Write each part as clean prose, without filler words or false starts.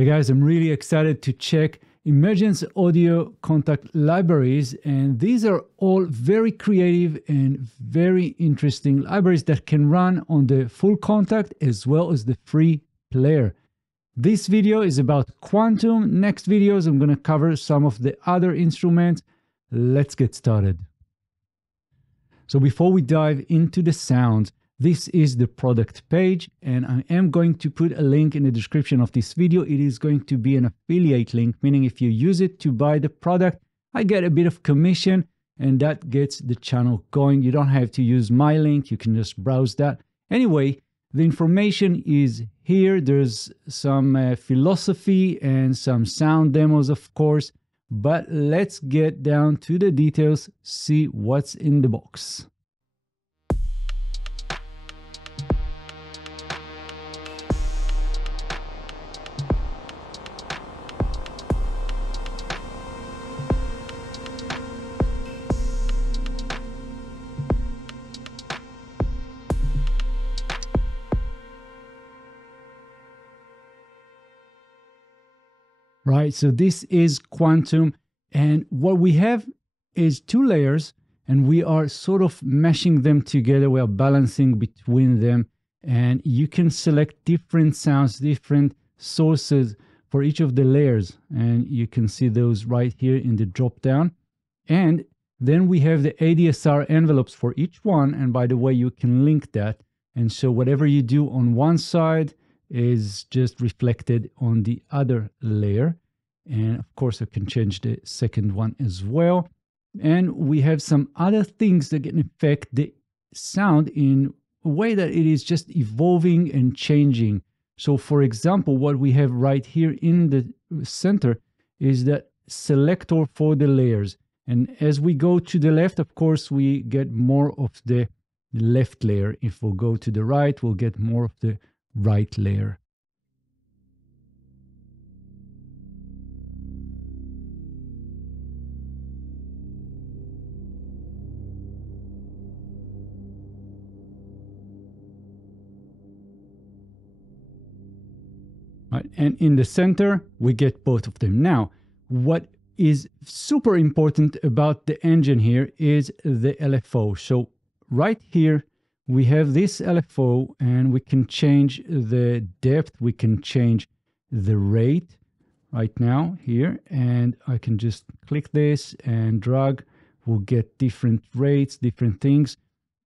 Hey guys, I'm really excited to check Emergence audio Kontakt libraries, and these are all very creative and very interesting libraries that can run on the full Kontakt as well as the free player. This video is about Quantum. Next videos I'm going to cover some of the other instruments. Let's get started. So before we dive into the sounds, this is the product page, and I am going to put a link in the description of this video. It is going to be an affiliate link, meaning if you use it to buy the product, I get a bit of commission, and that gets the channel going. You don't have to use my link. You can just browse that. Anyway, the information is here. There's some philosophy and some sound demos, of course, but let's get down to the details, see what's in the box. Right, so this is Quantum, and what we have is two layers, and we are sort of meshing them together. We are balancing between them, and you can select different sounds, different sources for each of the layers, and you can see those right here in the drop down. And then we have the ADSR envelopes for each one, and by the way, you can link that, and so whatever you do on one side is just reflected on the other layer. And of course I can change the second one as well. And we have some other things that can affect the sound in a way that it is just evolving and changing. So for example, what we have right here in the center is that selector for the layers. And as we go to the left, of course, we get more of the left layer. If we'll go to the right, we'll get more of the right layer. Right, and in the center, we get both of them. Now, what is super important about the engine here is the LFO. So right here, we have this LFO, and we can change the depth, we can change the rate right now here, and I can just click this and drag. We'll get different rates, different things.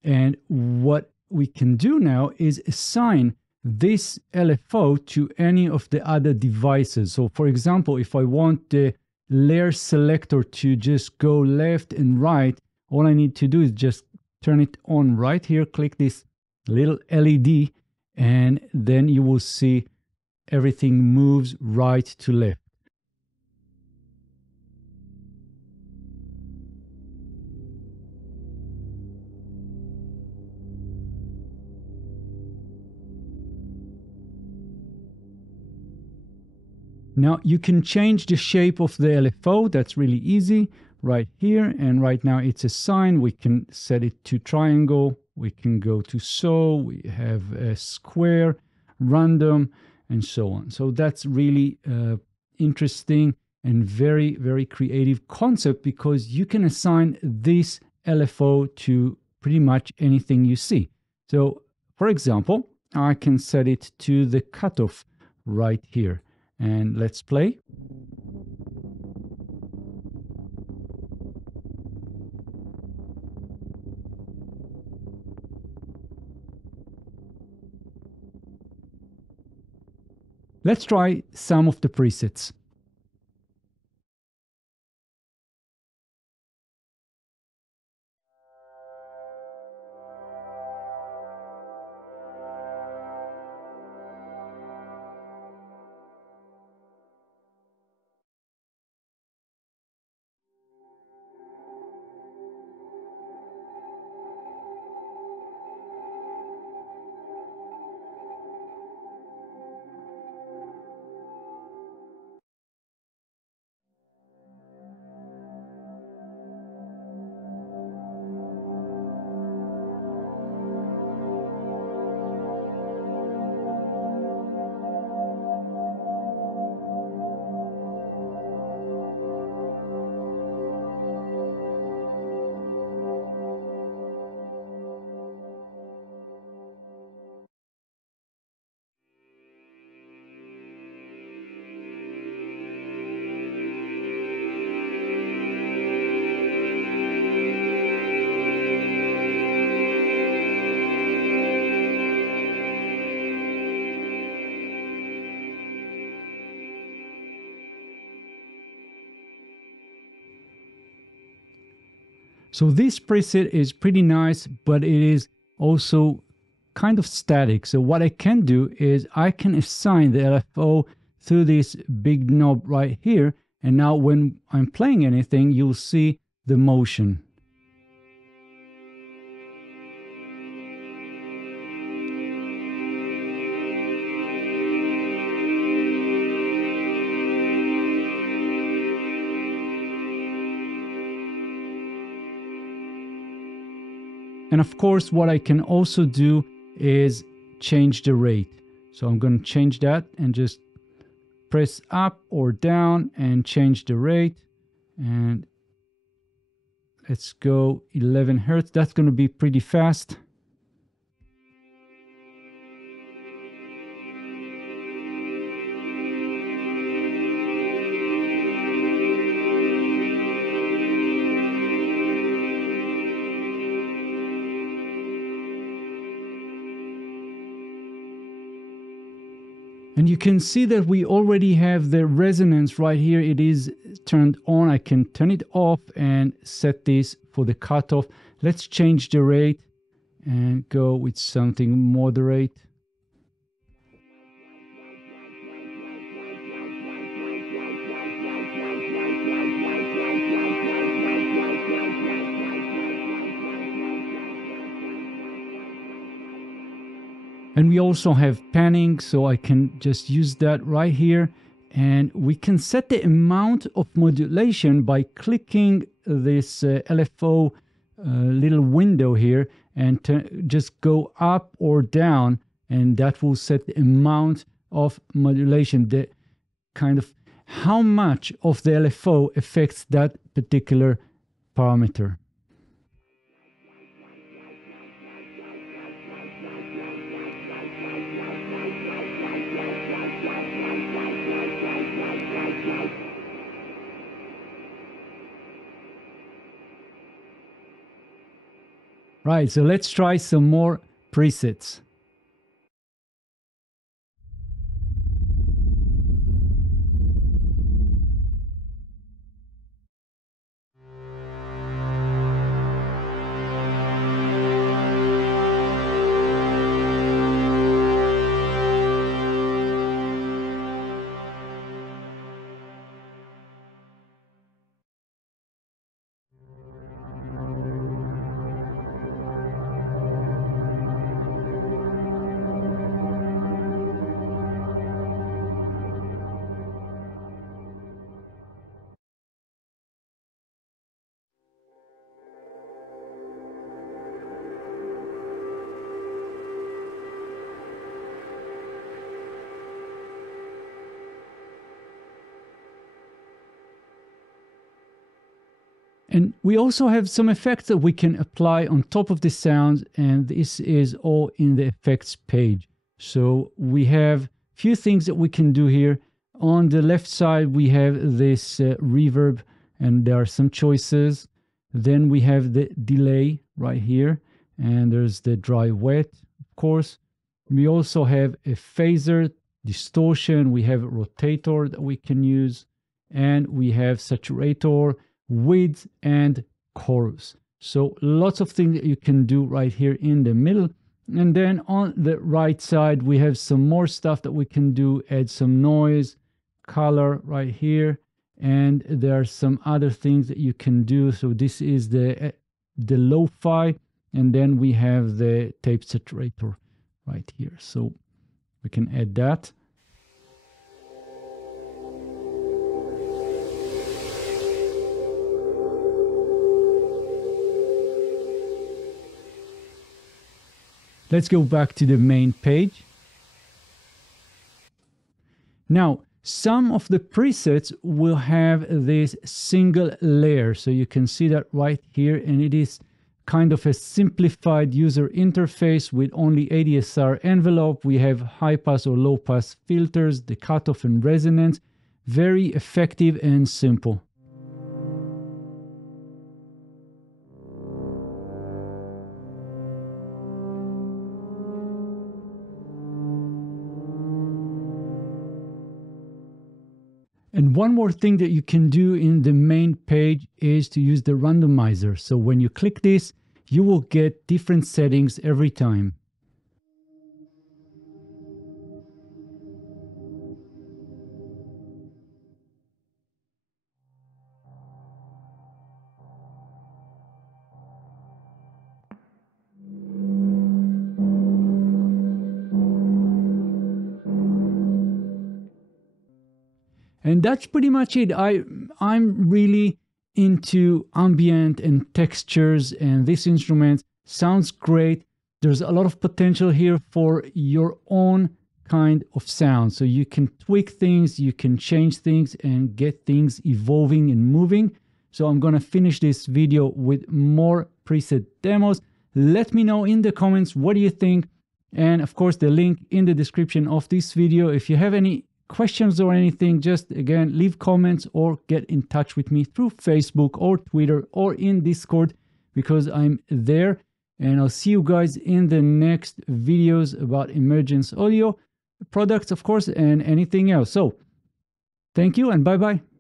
And what we can do now is assign this LFO to any of the other devices. So for example, if I want the layer selector to just go left and right, all I need to do is just turn it on right here, click this little LED, and then you will see everything moves right to left. Now you can change the shape of the LFO. That's really easy right here. And right now it's a sign. We can set it to triangle. We can go to saw. We have a square, random, and so on. So that's really interesting and very, very creative concept, because you can assign this LFO to pretty much anything you see. So for example, I can set it to the cutoff right here. And let's play. Let's try some of the presets. So this preset is pretty nice, but it is also kind of static. So what I can do is I can assign the LFO through this big knob right here. And now when I'm playing anything, you'll see the motion. And of course, what I can also do is change the rate. So I'm going to change that and just press up or down and change the rate. And let's go 11 Hertz. That's going to be pretty fast. And you can see that we already have the resonance right here. It is turned on. I can turn it off and set this for the cutoff. Let's change the rate and go with something moderate. And we also have panning, so I can just use that right here. And we can set the amount of modulation by clicking this LFO little window here and just go up or down. And that will set the amount of modulation, the kind of how much of the LFO affects that particular parameter. Right, so let's try some more presets. And we also have some effects that we can apply on top of the sounds, and this is all in the effects page. So we have a few things that we can do here. On the left side, we have this reverb, and there are some choices. Then we have the delay right here, and there's the dry wet, of course. We also have a phaser, distortion, we have a rotator that we can use, and we have saturator, width, and chorus. So lots of things that you can do right here in the middle. And then on the right side, we have some more stuff that we can do, add some noise, color right here. And there are some other things that you can do. So this is the lo-fi, and then we have the tape saturator right here. So we can add that. Let's go back to the main page. Now, some of the presets will have this single layer. So you can see that right here, and it is kind of a simplified user interface with only ADSR envelope. We have high pass or low pass filters, the cutoff and resonance. Very effective and simple. And one more thing that you can do in the main page is to use the randomizer. So when you click this, you will get different settings every time. And that's pretty much it. I'm really into ambient and textures, and this instrument sounds great. There's a lot of potential here for your own kind of sound. So you can tweak things, you can change things and get things evolving and moving. So I'm going to finish this video with more preset demos. Let me know in the comments, what do you think? And of course, the link in the description of this video. If you have any questions or anything, just again leave comments or get in touch with me through Facebook or Twitter or in Discord, because I'm there. And I'll see you guys in the next videos about Emergence audio products, of course, and anything else. So thank you and bye bye.